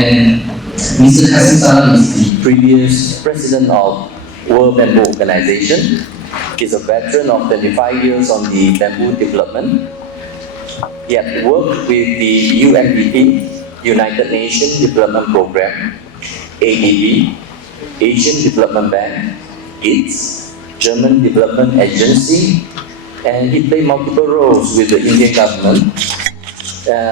And Mr. Kasim Salam is the previous president of World Bamboo Organization. He's a veteran of 25 years on the bamboo development. He had worked with the UNDP, United Nations Development Program, ADB, Asian Development Bank, GITS, German Development Agency, and he played multiple roles with the Indian government.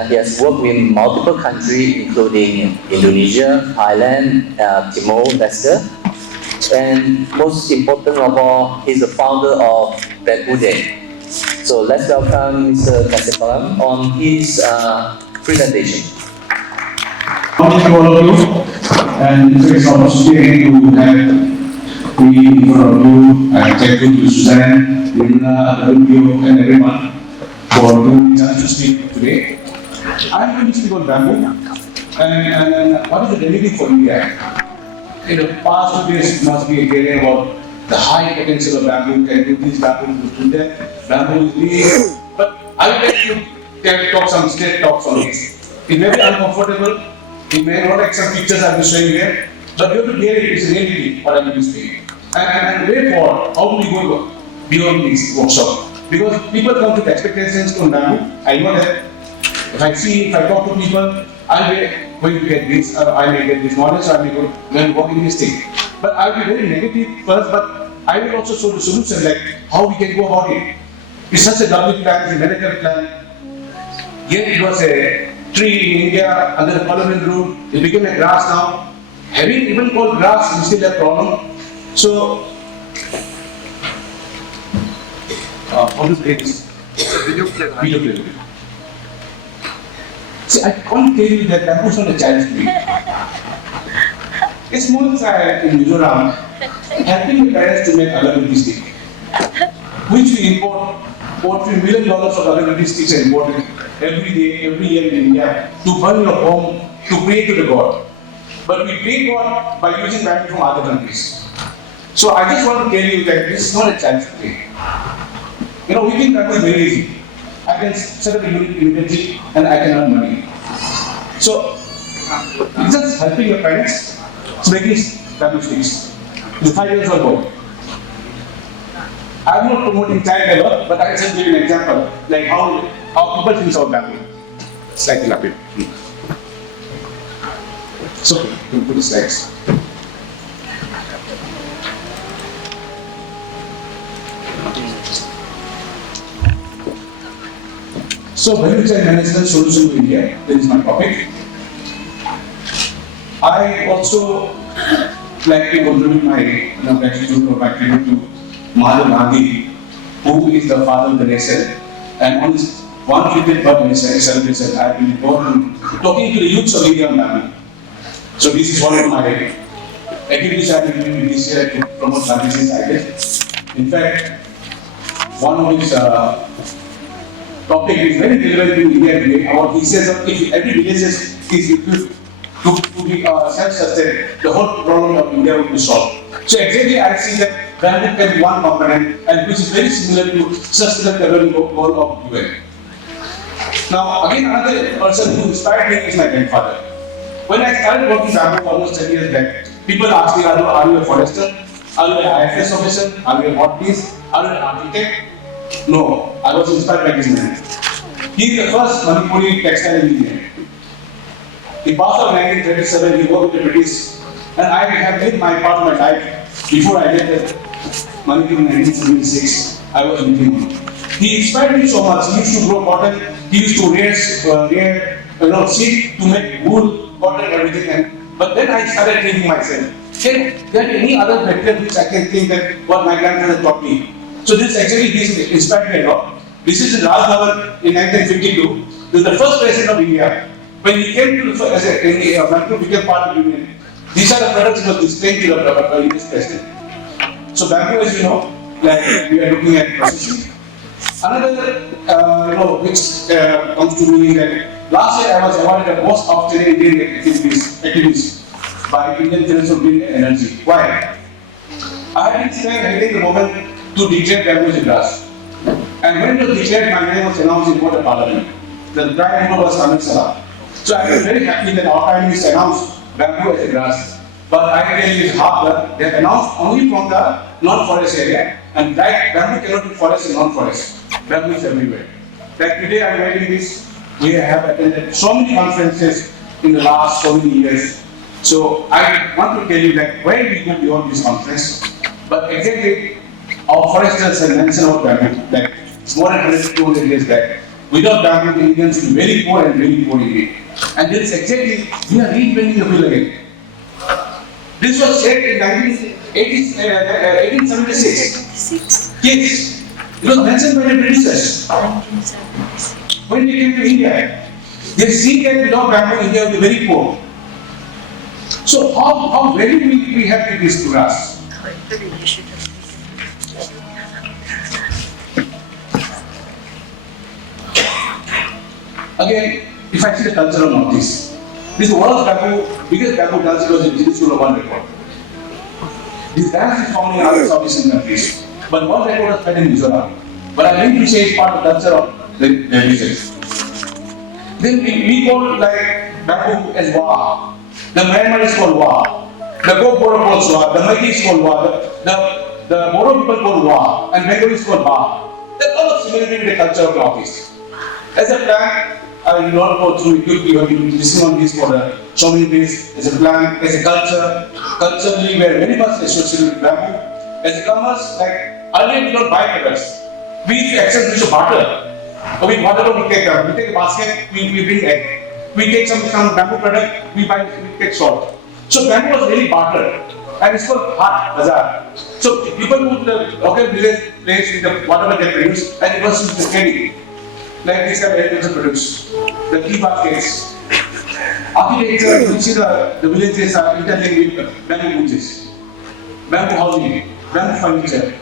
He has worked in multiple countries, including Indonesia, Thailand, Timor-Leste, and most important of all, he's the founder of Bamboo Day. So let's welcome Mr. Kasim Salam on his presentation. Thank you all of you, and it's an opportunity to have me in front of you. I thank you to Suzanne, Linda, WPO, and everyone for giving me a chance to speak today. I'm going to speak on bamboo and what is the remedy for India. In the past 2 days, must be hearing about the high potential of bamboo. Can do this, bamboo do that, bamboo is this. But I would like to talk some straight talks on this. It's very uncomfortable. It may not like some pictures I'll be showing here, but you have to hear it. It's reality what I'm going to speak. And therefore, how do we go beyond this workshop? Because people come with expectations on bamboo. I know that if I talk to people, I'll be going to get this, I may get this knowledge, so I may go and work in this thing. But I'll be very negative first, but I will also show the solution, like how we can go about it. It's such a lovely plan, it's a medical plan. Yet it was a tree in India under the parliament rule, it became a grass now. Having even called grass, we still have problem. So, how to play this? Video play. See, I can't tell you that bamboo is not a child's play. A small child in Mizoram helping the parents to make agarbatti stick, which we import $40 million of agarbatti sticks are imported every day, every year in India to burn your home, to pray to the God. But we pray God by using bamboo from other countries. So I just want to tell you that this is not a child's play. You know, we think bamboo is very easy. I can set up a unit immediately and I can earn money. So, it's just helping your parents making bamboo sticks. The 5 years old boy. I'm not promoting child labor, but I can just give you an example, like how people think about bamboo. Slightly up here. So, you can put the slides. So, value chain management solution to India, that is my topic. I also like to contribute my gratitude or my tribute to Mahatma Gandhi, who is the father of the nation. And on his 150th birthday celebration, I have been talking to the youths of India on bamboo. So, this is one of my activities I have been doing this year to promote Gandhi's ideas. In fact, one of his topic is very relevant to India today. Our he says that if every village is equipped to be self-sustained, the whole problem of India will be solved. So exactly I see that bamboo can be one component and which is very similar to sustainable development goal of UN. Now again another person who inspired me is my grandfather. When I started working bamboo almost 10 years back, people asked me, are you a forester? Are you an IFS officer? Are you a botanist? Are you an architect? No, I was inspired by this man. He is the first Manipuri textile engineer. He passed out in 1937, he worked with the British, and I have lived my part of my life. Before I left Manipur in 1976, I was with him. He inspired me so much. He used to grow cotton, he used to rear seed to make wool, cotton, everything. But then I started thinking myself, hey, there are any other method which I can think that what my grandfather taught me. So this inspired me a lot. This is in Raj Bhavan in 1952. This is the first president of India. When he came to Manipur became part of the Union, these are the products that were displayed to the previous president. So bamboo, as you know, like we are looking at processing. Another, which comes to me is that last year I was awarded the most outstanding Indian activities by Indian Council of Green Energy. Why? I have been spending the moment to declare bamboo as a grass. And when it was declared, my name was announced in court of parliament. The prime member was Amit Salah. So I am very happy that our Prime Minister announced bamboo as a grass. But I tell you, it's hard work. They have announced only from the non-forest area, and like bamboo cannot be forest and non-forest. Bamboo is everywhere. Like today I am writing this, we have attended so many conferences in the last so many years. So I want to tell you that where we go beyond this conference, but exactly our foresters have mentioned about bamboo, that it's more than 200 years back. Without bamboo, the Indians will be very poor and very poor indeed. And this exactly, we are reinventing the wheel again. This was said in 1876. Yes, it was mentioned by the Britishers. When they came to India, they see that without bamboo, India will be very poor. So how very we have to this to us? Again, if I see the culture of Northeast, this world's bamboo, biggest bamboo dance was in Guinness World Record. This dance is found in other Southeastern countries, but world record was made in Mizoram. But I mean to say it's part of the culture of the regions. Then we call like bamboo as wa. The Myanmar is called wa. The Gopura calls wa. The Meiteis is called wa. The Moro people call wa. And Bengali is called ba. There's a lot of similarity in the culture of Northeast. As a plan, I will not go through it quickly. You have been listening on this for so many days. As a plan, as a culture, culturally we are very much associated with bamboo. As a commerce, like earlier we don't buy products. We used to accept this to barter. We whatever we take a basket, we bring egg. We take some bamboo product, we take salt. So bamboo was really bartered, and it's called Hat Bazaar. So people go to the local village place with whatever they produce, and it was used to trading. Like these are agriculture produce, the tea baskets. Architecture, you see the villages are interlinked with bamboo bridges, bamboo housing, bamboo furniture,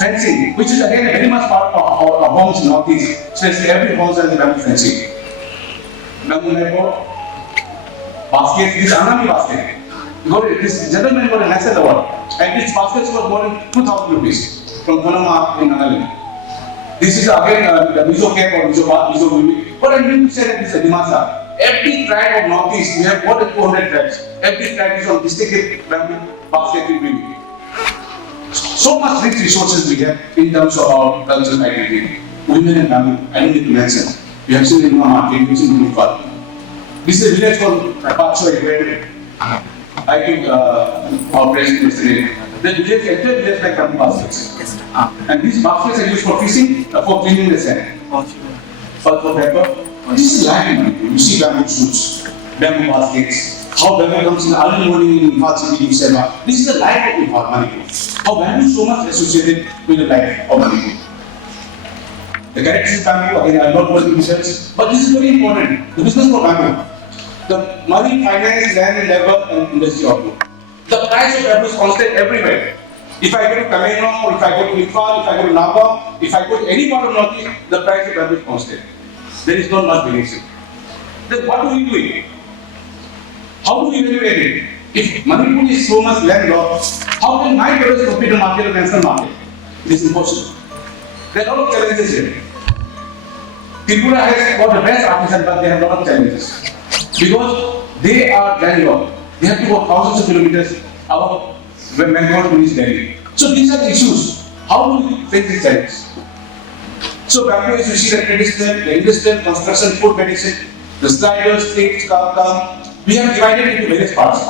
fencing, which is again very much part of our homes in Northeast, especially every home has bamboo fencing. Bamboo network, basket, this Anami basket. This gentleman got a national award, and this basket was more than 2,000 rupees from Panama in Nagaland. This is again the Mizo Cap or Mizo Mimi. But I mean to say that this is a Dimasa. Every tribe of Northeast, we have more than 400 tribes. Every tribe is on distinctive bamboo basket in Mimi. So much rich resources we have in terms of our cultural identity. Women and bamboo, I don't need to mention. We have seen in Numa market, we have seen in Mufal. This is a village called Pachoy, where I think our president yesterday. The village, entire village like bamboo baskets. And these baskets are used for fishing, for cleaning the sand. For paper. This is land. You see bamboo shoots, bamboo baskets. How bamboo comes in early morning in Imphal City, in Sema. This is the life of Imphal, Manipur. How bamboo is so much associated with the life of Manipur. The characteristics of bamboo, again, I am not going to research, but this is very important. The business for bamboo. The money, finance, land, labor, and industry output. The price of bamboo is constant everywhere. If I go to Kameno, if I go to Imphal, if I go to Napa, if I go to any part of Northeast, the price of bamboo is constant. There is not much variation. Then what do we do it? How do we evaluate it? If Manipur is so much landlocked, how can my products compete in the market or national market? It is impossible. There are a lot of challenges here. Tripura has got the best artisan, but they have a lot of challenges. Because they are landlocked. They have to go thousands of kilometers above when Bangalore to reach Delhi. So these are the issues. How do we face these challenges? So bamboo is, you see the traditional, the industrial, construction, food, medicine, the sliders, stakes, come. We have divided it into various parts.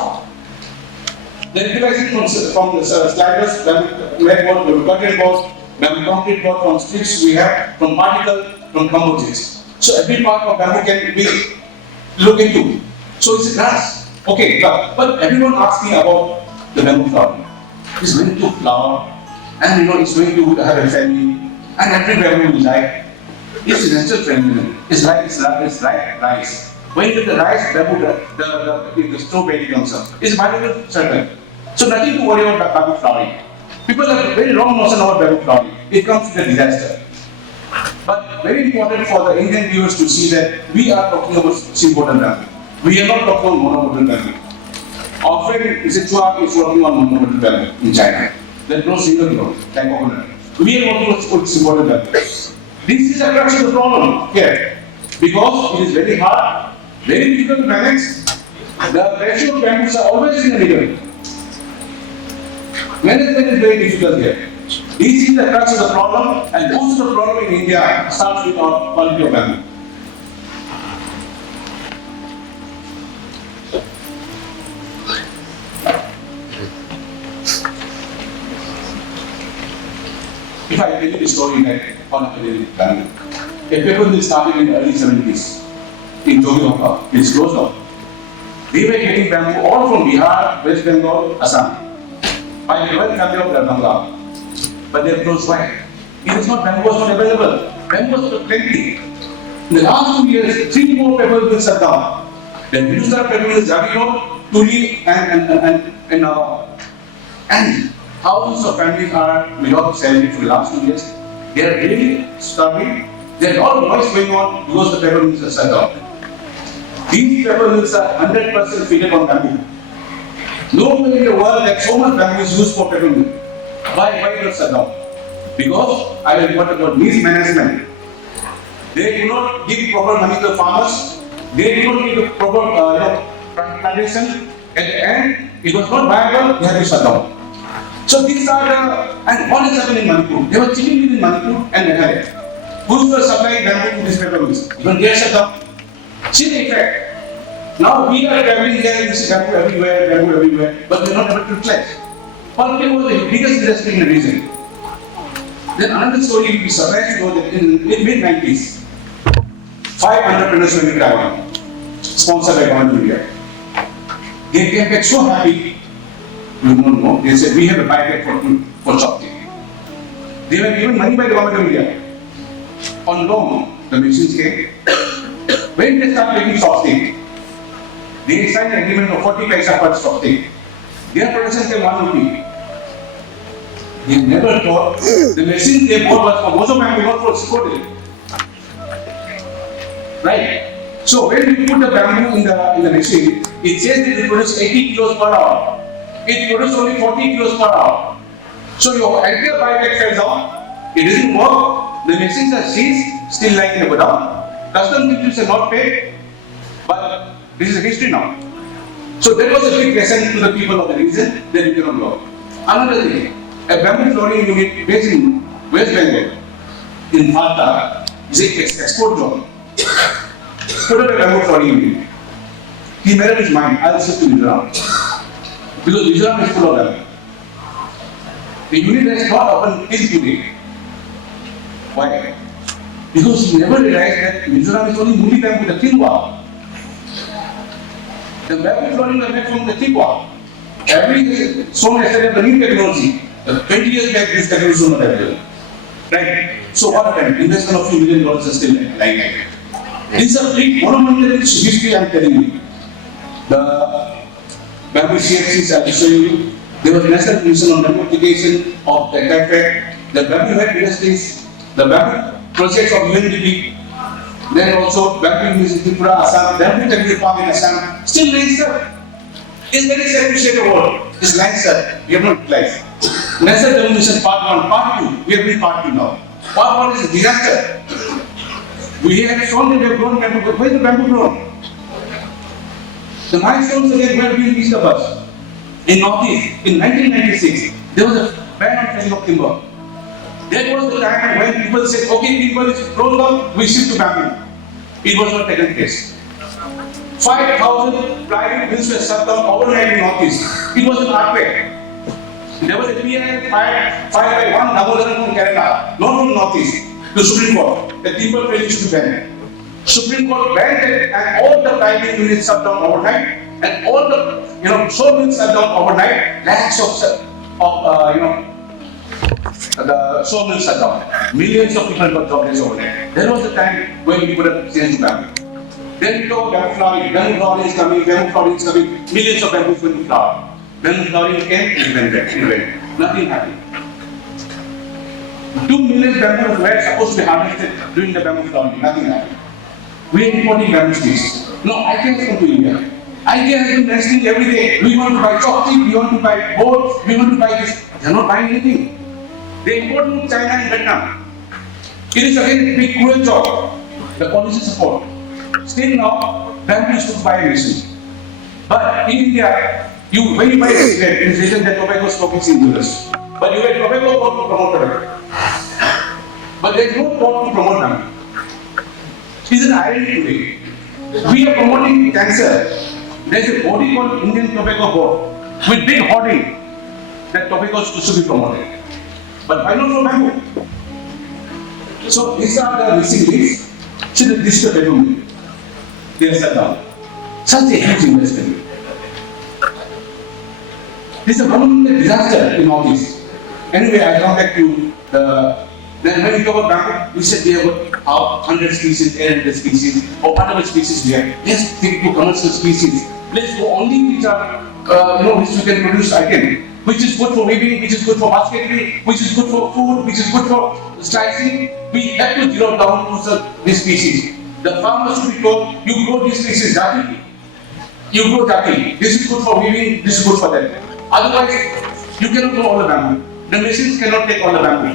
The utilization from the sliders, bamboo board, curtain board, bamboo concrete board, from sticks we have, from particle, from composites. So every part of bamboo can be looked into. So it's a grass. Okay, but everyone asks me about the bamboo flower. It's going to flower, and it's going to have a family, and every bamboo will die. It's a natural phenomenon. It's like rice. When you get the rice, bamboo, the strawberry comes up. It's biological certain. So nothing to worry about bamboo flowering. People have very wrong notion about bamboo flowering. It comes with a disaster. But very important for the Indian viewers to see that we are talking about symbotan bamboo. We are not talking about monomodal bamboo. Our friend Sichuan is working on monomodal bamboo in China. There is no single growth like coconut. We are working on symbotan bamboo. This is a crux of the problem here. Because it is very hard, Very difficult to manage. The ratio of bamboos are always in the middle. Management is very difficult here. This is the crux of the problem, and most of the problem in India starts with our quality of bamboo. If I tell you the story that on a bamboo, a paper mill started in the early 70s in Jogilonga. It's closed down. They were getting bamboo all from Bihar, West Bengal, Assam, by the royal family of Darbhanga. But they are close by. It is not, bamboo was not available. Bamboo was plenty. In the last 2 years, 3 more paper mills shut down. The Hindustan paper mills, Jagiro, Tuli, and thousands of families are without salary for the last 2 years. They are really starving. There are a lot of noise going on because the paper mills are shut down. These paper mills are 100% fitted on bamboo. Nowhere in the world that so much bamboo is used for paper mill. Why not shut down? Because I will report about mismanagement. They do not give proper money to the farmers. They do not give the proper plantation. At the end, it was not viable. They have to shut down. So these are the, and what is happening in Manipur? They were chilling within Manipur and Meghalaya. Who were supplying bamboo to these paper mills? Even they are shut down. See the effect. Now we are traveling there, this bamboo everywhere, but we are not able to utilize. Pulping was the biggest industry in the region. Then another story you will be surprised to know that in the mid-90s, 5 entrepreneurs were in Taiwan, sponsored by Government of India. They came back so happy, you don't know, they said, we have a buyback for Chopstick. They were given money by the Government of India. On loan, the machines came. When they started making Chopstick, they signed an agreement of 40 paisa per Chopstick. Their production came 1 rupee. They never thought the machine they bought was for Mozo bamboo, not for Sikotel. Right? So when you put the bamboo in the machine, it says that it produces 80 kilos per hour. It produces only 40 kilos per hour. So your entire buyback fell down. It doesn't work. The machines are seized, still lying in the godown. Custom duties are not paid. But this is history now. So that was a big lesson to the people of the region that you cannot work. Another thing, a bamboo flooring unit based in West Bengal, in Falta, is an export job. Put up a bamboo flooring unit. He made up his mind, I'll shift to Mizoram. Because Mizoram is full of bamboo. The unit has not opened till today. Why? Because he never realized that Mizoram is only Muli bamboo, the thin one. The bamboo flooring was made from the thick one. Every stone has the new technology. 20 years back, this technology was not available. Right? So what happened? Investment of $2 million is still lying like that. This is a big monumental history I am telling you. The bamboo CFCs I will show you. There was a National Commission on Bamboo Application of the effect. The bamboo head industries, the bamboo projects of UNDP, then also bamboo in Tripura, Assam, bamboo technical park in Assam, still lying, sir. It's very sad to say the word. It's lying, sir. We have not utilized. National Demolition Part 1, Part 2. We have been Part 2 now. Part 1 is a disaster. We have shown that we have grown bamboo, but where is the bamboo grown? The milestones again were being east of us. In Northeast, in 1996, there was a ban on felling of timber. That was the time when people said, okay, timber is grown up, we shift to bamboo. It was not taken place. 5,000 private mills were shut down overnight in Northeast. It was an earthquake. There was a PI filed by one Damodaran from Kerala, not from Northeast, to Supreme Court. The timber felling should be banned. Supreme Court banned it, and all the private units shut down overnight, and all the sawmills shut down overnight. Lakhs of the sawmills shut down. Millions of people got jobless overnight. That was the time when we put a change to bamboo. Then we talk bamboo flowering. Bamboo flowering is coming. Bamboo flowering is coming. Millions of bamboos will flower. Bamboo flowering came, it went. Nothing happened. 2 million bamboos were supposed to be harvested during the bamboo flowering. Nothing happened. We are importing bamboo sticks. No, IKEA has come to India. IKEA has been nesting every day. We want to buy chopstick, we want to buy boards, we want to buy this. They are not buying anything. They import from China and Vietnam. It is again a big cruel job. The policy support. Still now, bamboo is cooked by a machine. But in India, when you buy a cigarette, it is written that tobacco smoke is injurious. But you get tobacco to promote tobacco. But there is no thought to promote bamboo. It is an irony today. We are promoting cancer. There is a body called Indian Tobacco Board with big hoarding that tobacco should be promoted. But why not for bamboo? So these are the missing links. See the digital development. They are shut down. Such a huge investment. This is a monumental disaster in all this. Anyway, I come back to then when we talk about bamboo, we said we have got 100 species, 800 species, or whatever species we have. Let's stick to commercial species. Let's go only which are, which we can produce again. Which is good for weaving, which is good for basketry, which is good for food, which is good for slicing. We have to zero down to this species. The farmer should be told, you grow this species, jati. You grow jati. This is good for weaving, this is good for that. Otherwise, you cannot grow all the bamboo. The machines cannot take all the bamboo.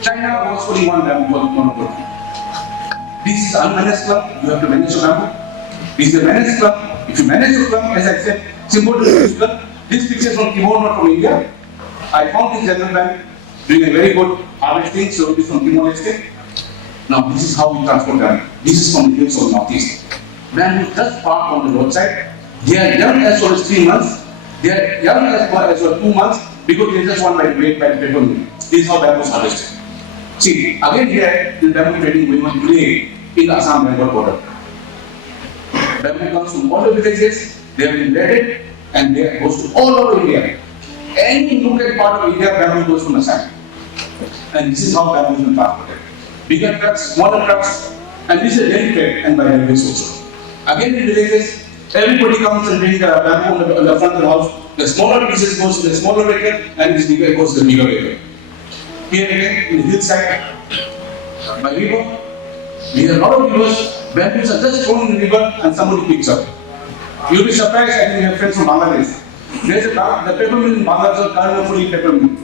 China was only one bamboo for monopoly. This is unmanaged club, you have to manage your bamboo. This is a managed club. If you manage your club, as I said, symbol to this club. This picture is from Timor, not from India. I found this gentleman doing a very good harvesting, so it is from Timor Leste. Now this is how we transport bamboo. This is from the hills of Northeast. Bamboo just parked on the roadside. They are young as well as 3 months. They are young as well as 2 months because they just want by weight by paper mill. This is how bamboo is harvested. See, again here, the bamboo trading going on today in the Assam-Bengal border. Bamboo comes from all the villages, they have been bedded, and they goes to all over India. Any nook and part of India, bamboo goes from Assam. And this is how bamboo is transported. Bigger trucks, smaller trucks, and this is a daily trade and by railways also. Again in villages, everybody comes and brings bamboo on the front of the house. The smaller pieces goes to the smaller vehicle, and this bigger goes to the bigger vehicle. Here again, in the hillside, by river, we have a lot of rivers, bamboos are just thrown in the river and somebody picks up. You'll be surprised, I think we have friends from Bangladesh. There's the paper mill in Bangladesh, Karnataka paper mill.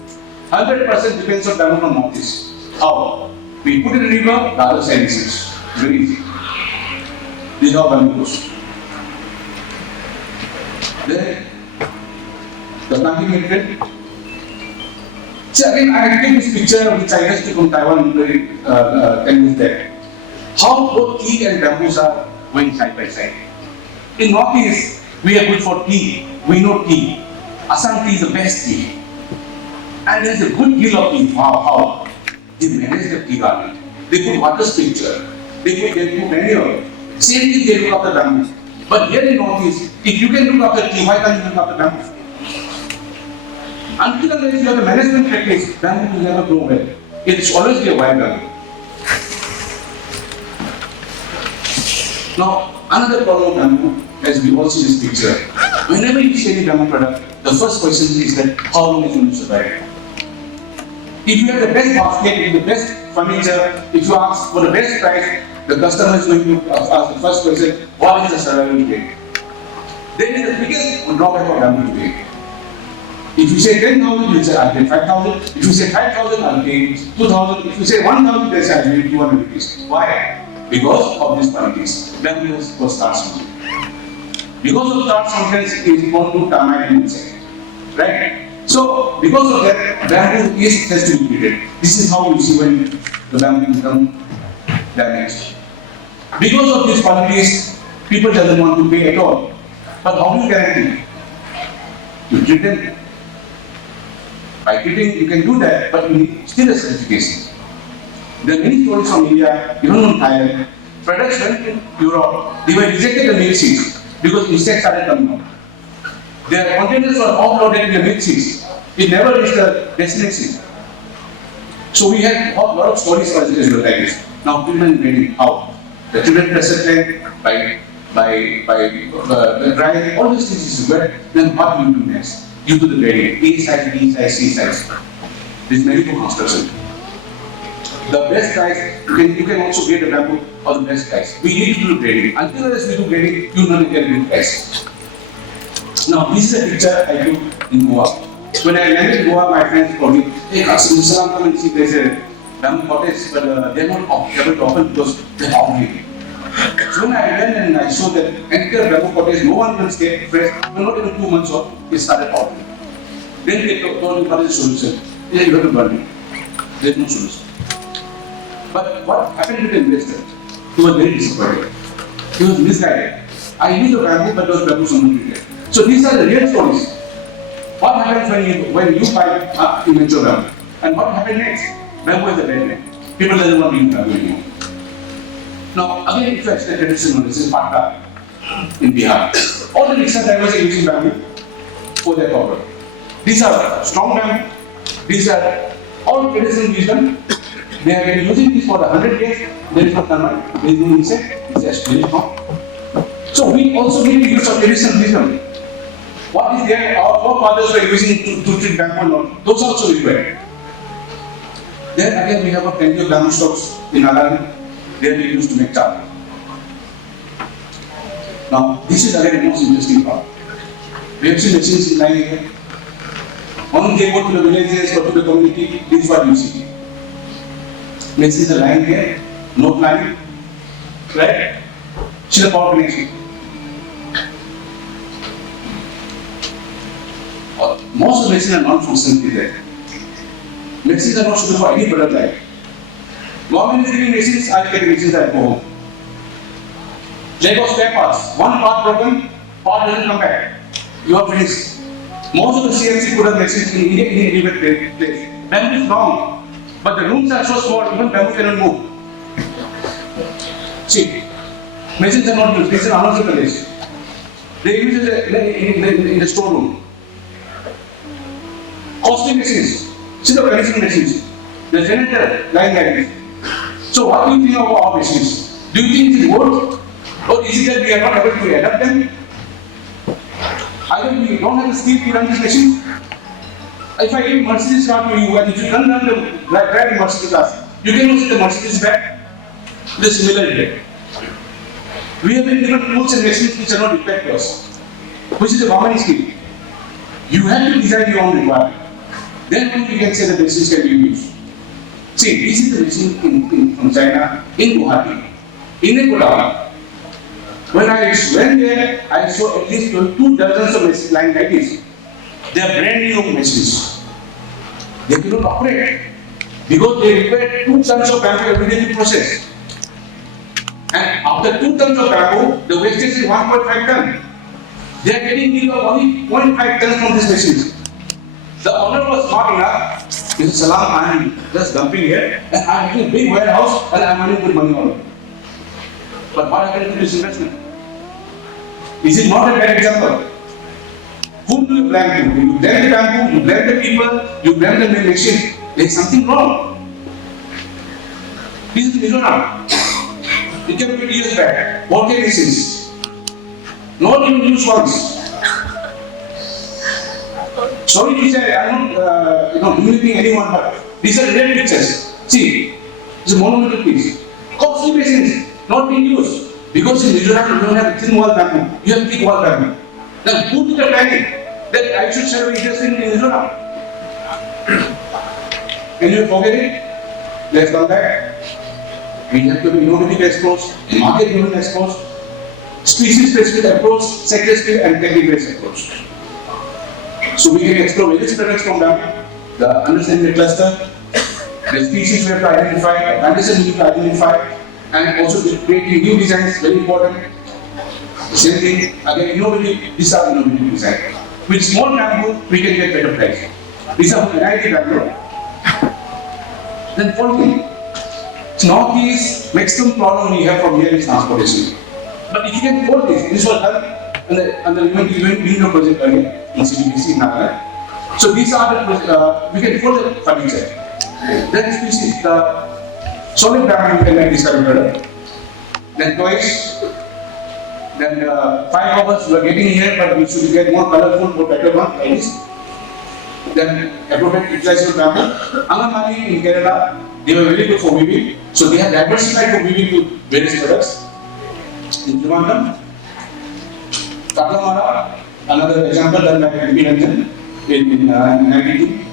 100% depends on bamboo from Northeast. How? We put it in the river, the other side is very easy. This is how bamboo goes. Then, the planting method. See, again, I take this picture which I just took from Taiwan 10 years back. How both tea and bamboos are going side by side. In Northeast, we are good for tea. We know tea. Assam tea is the best tea. And there is a good deal of tea. How? They manage the tea garden. They put water structure. They put manure. Same thing they look after bamboo. But here in Northeast, if you can look after tea, why can't you look after bamboo? Until unless you have a management practice, bamboo will never grow well. It is always be a wild bamboo. Now, another problem of bamboo, as we all see this picture, whenever you see any bamboo product, the first question is that how long is it going to survive? If you have the best basket, the best furniture, if you ask for the best price, the customer is going to ask the first question, what is the survival rate? Then is the biggest drawback of bamboo today. If you say 10,000, you say I'll pay 5,000. If you say 5,000, I'll pay 2,000. If you say 1,000, they say I'll pay 200 rupees. Why? Because of these qualities. Bamboo is for starch. Because of starch content, it is prone to termite and insect. Right? So, because of that, bamboo has to be treated. This is how you see when the bamboo becomes damaged. Because of these qualities, people doesn't want to pay at all. But how do you guarantee? You treat them. By treating, you can do that, but you need still a certification. There are many stories from India, even from Thailand. Products went to Europe, they were rejected the milk seeds because insects started coming out. Their containers were offloaded in the milk seeds. It never reached the destination. So we had a lot of stories for this like this. Now children getting how? The children pressure by drying, all these things is good. Then what do you do next? You do the grading, A size, B size, C size. This is medical construction. The best price, you can also grade the bamboo or the best price. We need to do grading. Until unless we do grading, you know you can get price. Now this is a picture I took in Goa. When I landed in Goa, my friends told me, hey Qasim Salam, come and see there's a bamboo cottage, but they're not able to open because they're outdated. So when I went and I saw that entire bamboo cottage, no one can stay fresh, not even 2 months old, it started popping. Then they told me, what is the solution? They said, you have to burn it. There is no solution. But what happened to the investor? He was very disappointed. He was misguided. I used the bamboo, but those bamboo are not treated. So these are the real stories. What happens when you buy immature bamboo? And what happened next? Bamboo is a dead man. People doesn't want to use bamboo anymore. Now, again, if you extend traditional knowledge in Patna, in Bihar, all the rickshaw drivers are using bamboo for their problem. These are strong bamboo. These are all traditional wisdom. They have been using this for 100 years. There is no termite, there is no insect, it's just very strong. So we also need to use our traditional wisdom. What is there? Our forefathers were using to treat bamboo. Those also required. Then again, we have a plenty of bamboo stocks in Nagaland. They are used to make charcoal. Now, this is again the most interesting part. We have seen machines lying here. When they go to the villages or to the community, this is what you see. Machines are lying here, no planning, right? Still a power connection. Most of the machines are non-functional there. Machines are not suitable for any product line. Government is giving machines, I take machines at home. Lack of spare parts. One part broken, part doesn't come back. You are finished. Most of the CNC product machines in India place. Bamboo is long, but the rooms are so small, even bamboo cannot move. See, machines are not used. This is another place. They use it in the storeroom. Costly machines. See the pricing machines. The generator lying like this. So what do you think about our machines? Do you think it is good? Or is it that we are not able to adapt them? Either we don't have the skill to run this machine. If I give Mercedes car to you and if you run the drive Mercedes car, you can use the Mercedes back. The similarity. We have been given tools and machines which are not required to us, which is a common skill. You have to design your own requirement. Then only we can say the machines can be used. See, this is the machine from China, in Guwahati, in a godown. When I went there, I saw at least 2 dozens of machines lying like this. They are brand new machines. They cannot operate because they require 2 tons of bamboo every day to process. And after 2 tons of bamboo, the wastage is 1.5 ton. They are getting rid of only 0.5 tons from these machines. The owner was smart enough. He said, Salam, I am just dumping here, and I am having a big warehouse, and I am earning good money on it. But what happened to this investment? Is it not a bad example? Whom do you blame? You blame the bamboo, you blame the people, you blame the machine. There is something wrong. This is Mizoram. It came 20 years back. What can this is? Not even used once. Sorry to say, I am not humiliating anyone, but these are real pictures. See, it's a monumental piece. Costly machines, not being used. Because in Mizoram, you don't have thin wall bamboo, you have thick wall bamboo. Now, who did the planning that I should serve interest in Mizoram? Can you forget it? Let's come back. We have to be innovative approach, market-driven approach, species-specific approach, sector-specific and technical-based approach. So we can explore various products from bamboo, the understanding the cluster, the species we have to identify, the conditions we have to identify, and also creating new designs, very important. The same thing, again, innovative, these are innovative designs. With small bamboo, we can get better price. These are variety bamboo. Then following, Northeast maximum problem we have from here is transportation. But if you can fold this was done and the Union project again in CBDC in Nagaland. So these are the, we can fold the furniture. Then this is the solid bamboo you can make this kind of product. Then toys. Then 5 hours we are getting here, but we should get more colorful, more better one like this. Then appropriate utilization of bamboo. Angamali in Kerala, they were very good for weaving. So they have diversified for weaving to various products. In Trivandrum, Kaklamara, another example done by MP Ranjan in 92.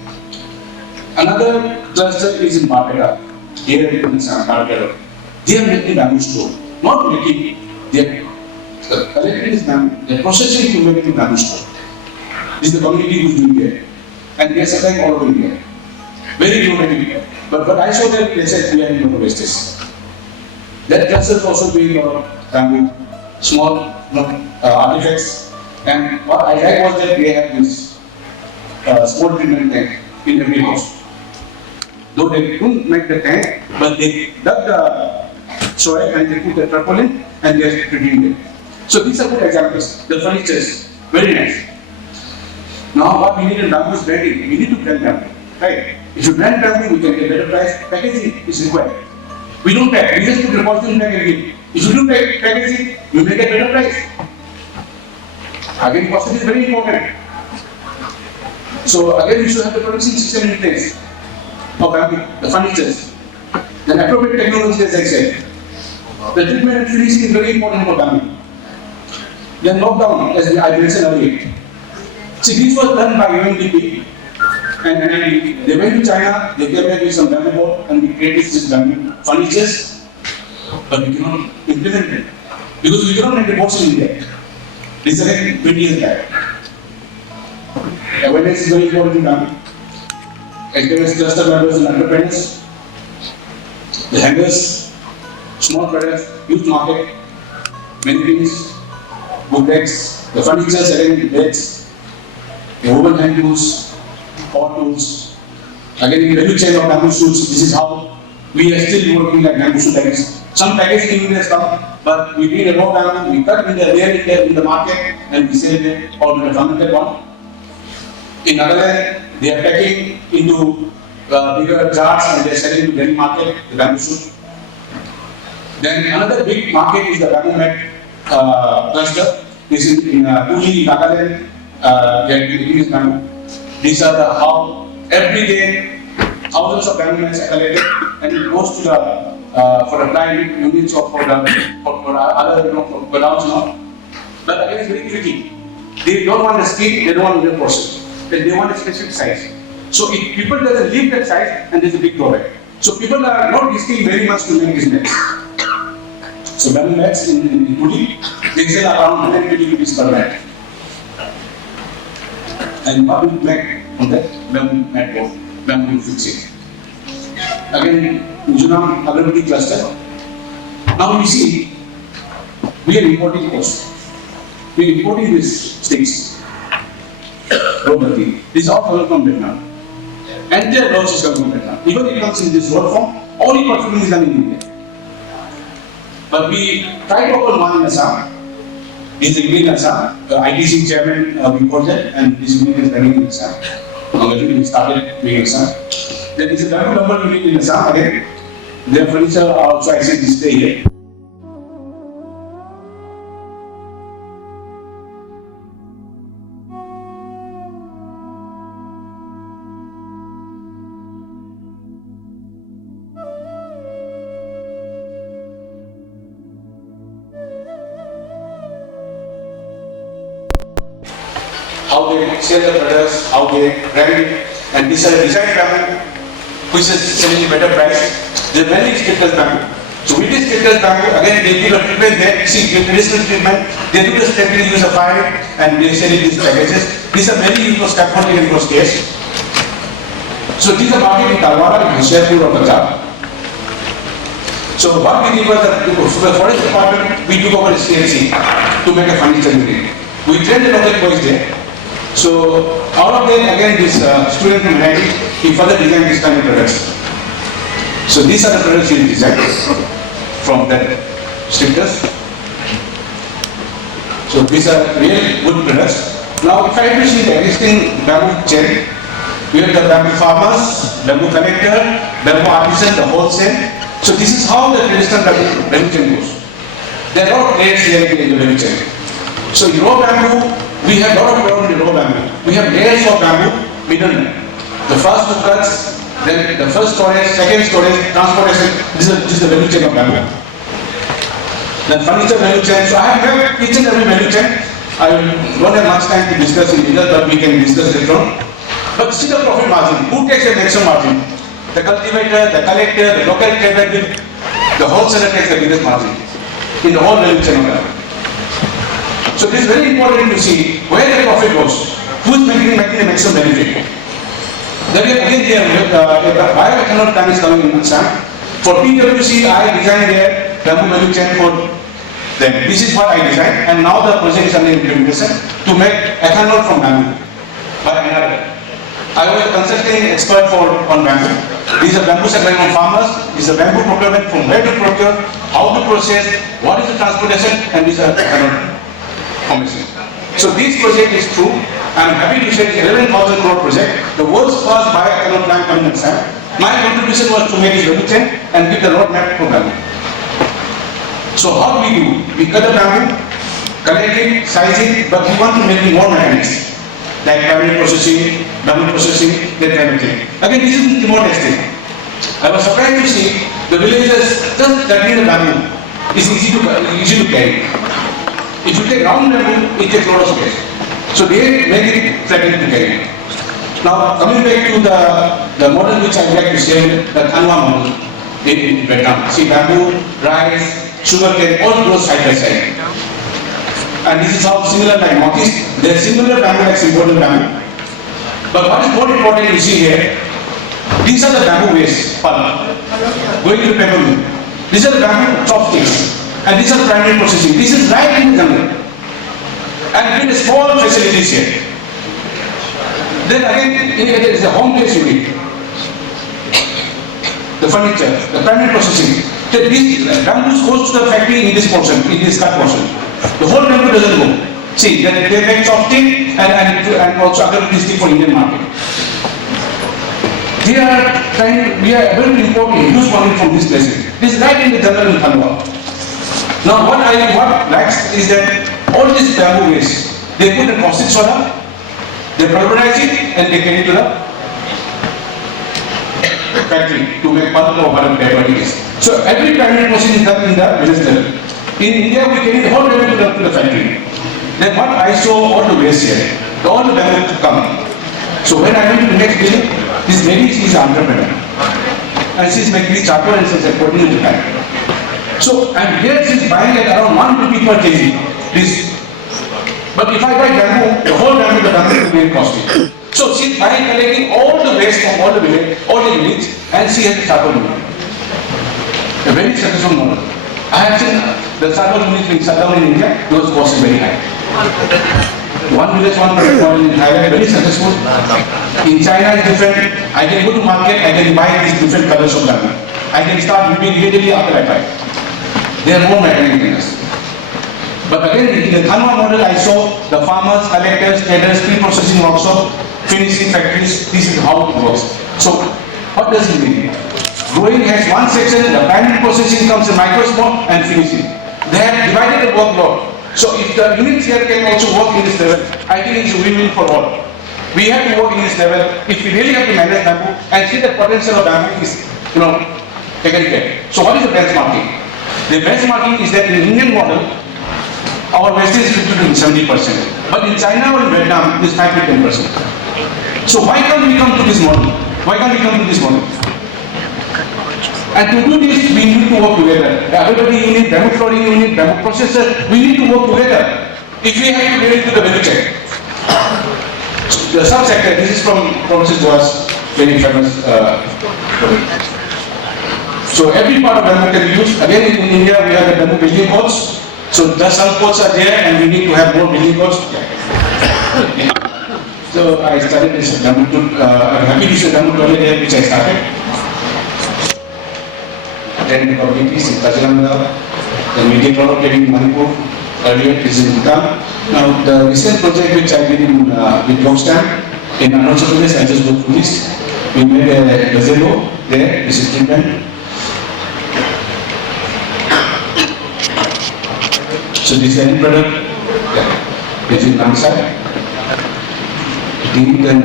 Another cluster is in Barpeta, here in Barpeta. They are making bamboo store. not making, they are collecting this bamboo, they are processing to make it bamboo straw. This is the community who is doing it. And they are supplying all over India. Very innovative. But I saw that they said we are in wastage. That cluster is also doing a lot of bamboo, small artifacts. And what I like was that they have this small treatment tank in every house. Though they couldn't make the tank, but they dug the soil and they put the tarpaulin and they are treating it. So these are good examples. The furniture is very nice. Now what we need in bamboo is blending. We need to blend bamboo, right? If you blend bamboo, we can get better price. Packaging is required. We don't pack. We just put the polythene bag and give. If you do packaging, you may get better price. Again, costing is very important. So again, we should have the producing system in place for bamboo, the furnitures. Then appropriate technology, as I said. The treatment and finishing is very important for bamboo. Then lockdown, as I mentioned earlier. See, this was done by UNDP, and they went to China, they came back with some bamboo board, and we created this bamboo furnitures, but we cannot implement it, because we cannot make the boards in India. This is like 20 years back. Awareness is very important in bamboo. Encourage cluster members and entrepreneurs, the hangers, small products, huge market, mannequins, book decks, the furniture, again, beds, the woven hand tools, power tools. Again, in the value chain of bamboo shoots, this is how we are still working like bamboo shoot package. Some packaging units come, but we need a raw bamboo, we cut in the layer in the market, and we sell it or in the fermented one. In Nagaland, they are packing into bigger jars and they are selling to the market, the bamboo shoot. Then another big market is the bamboo mat cluster. This is in Tuli, Nagaland. They are giving this bamboo. These are the how every day thousands of bamboo mats are collected and it goes to the for the client units or for other for godowns now. But again, it's very tricky. They don't want the skin, they don't want the process. They want a specific size. So if people doesn't leave that size, and there's a big drawback. So people are not risking very much to make this mats. So bamboo mats in Tuli, they sell around 120 rupees per mat. And what we make on that bamboo mat board, bamboo fixing. Again, Ujunam Agarbatti cluster. Now you see, we are importing cost. We are importing these sticks. This is all coming from Vietnam. And their launch is coming from Vietnam. Even if it comes in this road form, all the procurement is done in India. But we try to open one in Assam. This is in Assam. ITC chairman, we call that, and this unit is running in Assam. We started doing Assam. Then it's a bamboo lumber unit in Assam again. Their furniture are also, I said, display here. How they sell the products, how they brand it, and this is a design bamboo, which is selling better price. They are mainly stickers bamboo. So with this stickers bamboo, again they give a treatment there. See, the traditional treatment, they do the stapling, use a fire, and they sell in these packages. These are very used for scaffolding and for stairs. So these are marketed in Talwara, in Hoshiarpur or Punjab. So what we did was that for the forest department, we took over a CNC to make a furniture unit. We trained the local boys there. So out of them, again, this student from NIT, he further designed this kind of products. So these are the products he designed from that stickers. So these are really good products. Now, if I have to see the existing bamboo chain, we have the bamboo farmers, bamboo collector, bamboo artisan, the wholesale. So this is how the traditional bamboo chain goes. There are a lot of layers here in the bamboo chain. So in raw bamboo, we have a lot of ground in raw bamboo. We have layers of bamboo, middlemen. The first two cuts, then the first storage, second storage, transportation. This is the value chain of bamboo. Then furniture value chain. So I have mapped each and every value chain. I don't have much time to discuss in detail, but we can discuss later on. But see the profit margin. Who takes the maximum margin? The cultivator, the collector, the local trader, the wholesaler takes the biggest margin. in the whole value chain of bamboo. So it is very important to see where the profit goes, who is making the maximum benefit. Then again here, bioethanol plant is coming in Assam. For PwC, I designed their bamboo value chain for them. This is what I designed, and now the project is under implementation to make ethanol from bamboo by another. I was a consulting expert on bamboo. This is a bamboo supply from farmers. This is a bamboo procurement from where to procure, how to process, what is the transportation, and this is a ethanol formation. So this project is true. I am happy to say it's 11,000 crore project. The world's first bioethanol plant coming in Assam. My contribution was to make this value chain and give the roadmap for bamboo. So how do? We cut the bamboo, collect it, size it, but we want to make it more mechanized. Like primary processing, bamboo processing, that kind of thing. Again, this is remote testing. I was surprised to see the villagers just cutting the bamboo. It's easy to carry. If you take round bamboo, it takes a lot of space. So they make it flattened to carry. Now coming back to the model which I would like to share, the Thanwa model in Vietnam. See, bamboo, rice, sugar cane, all grows side by side. And this is how similar like Northeast, they are similar bamboo like imported bamboo. But what is more important to see here, these are the bamboo waste, pulp, going to the paper mill. These are the bamboo chopsticks, and these are primary processing. This is right in the jungle. And with small facilities here. Then again, there is a home-based unit. The furniture, the primary processing. So this bamboo goes to the factory in this portion, in this cut portion. The whole bamboo doesn't go. See, they make chopstick and also other stick for Indian market. We are able to import a huge quantity from this place. This is right in the jungle in Thanwa. Now what next is that all this bamboo waste, they put in caustic soda, they pulverize it and they carry it to the factory to make pulp or whatever paper it is. So every primary process is done in the village level. In India, we carry the whole bamboo to the factory. Then what I saw all the waste here, all the bamboo to come. So when I went to the next building, this lady is an entrepreneur. And she is making charcoal and she is exporting it to Japan. So and here she is buying at around 1 rupee per kg. But if I buy bamboo, the whole bamboo will be very costly. So she is buying, collecting all the waste from all the village, and she has a charcoal mill. A very successful model. I have seen the charcoal mill being shut down in India because cost is very high. One village, one product model in Thailand, very successful. In China it's different. I can go to market, I can buy these different colors of bamboo. I can start whipping immediately after I buy. They are more mechanical than us. But again, in the Thanwa model, I saw the farmers, collectors, traders, pre-processing workshop, finishing factories. This is how it works. So, what does it mean? Growing has one section, the primary processing comes in micro, small, and finishing. They have divided the workload. So, if the units here can also work in this level, I think it's a win-win for all. We have to work in this level. If we really have to manage bamboo and see the potential of bamboo is, taken care. So, what is the benchmarking? The benchmarking is that in the Indian model, our wastage is 50 to 70%. But in China or in Vietnam, it is 5 to 10%. So why can't we come to this model? Why can't we come to this model? And to do this, we need to work together. Everybody unit, bamboo flooring unit, bamboo processor, we need to work together. If we have to get into the value chain. The sub-sector, this is from Professor Joa's very famous So every part of bamboo can be used. Again, in India, we have the bamboo building codes. So some codes are there and we need to have more building codes. So I started this bamboo, I'm happy to say bamboo toilet here which I started. Then the communities in Kaziranga, the media product in Manipur, earlier is in Bhutan. Now the recent project which I did in with Yogstam in Arunachal Pradesh, I just looked through this. We made a gazebo there, this is treatment. So this is the end product, this is one side. Then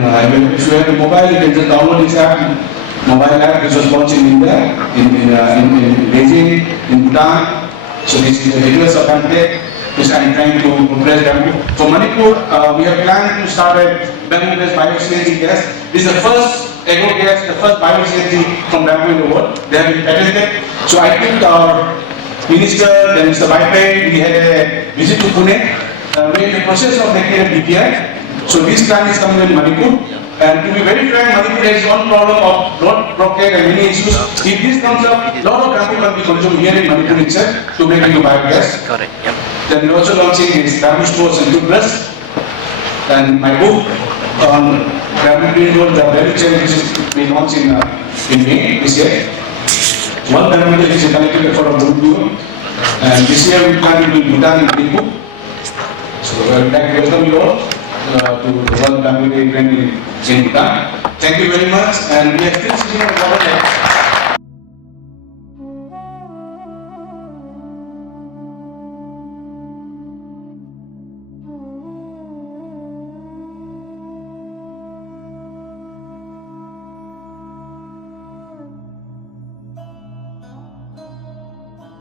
if you have a mobile, you can just download this app, mobile app which was launched in India, in Beijing, in Bhutan. So this is the reverse of Bangladesh, which I am trying to compress bamboo. For Manipur, we have planned to start a bamboo-based bio-CNG gas. This is the first agro gas, the first bio-CNG from bamboo in the world. They have been patented. So I took our Minister, then Mr. Baipai, we had a visit to Pune. We are in the process of making a DPI. So this plan is coming in Manipur. And to be very frank, Manipur has one problem of road blockade and many issues. If this comes up, a lot of bamboo can be consumed here in Manipur itself to make into biogas. Correct. Yep. Then we're also launching is bamboo stores and toothbrush. And my book on bamboo green road, the value chain, which is being launched in May this year. One parameter is a collective effort of Bhutpur. And this year we plan to do Bhutan in Bhutpur. So I would like to welcome you all to the World Bamboo Day event in Bhutan. Thank you very much. And we are still sitting on the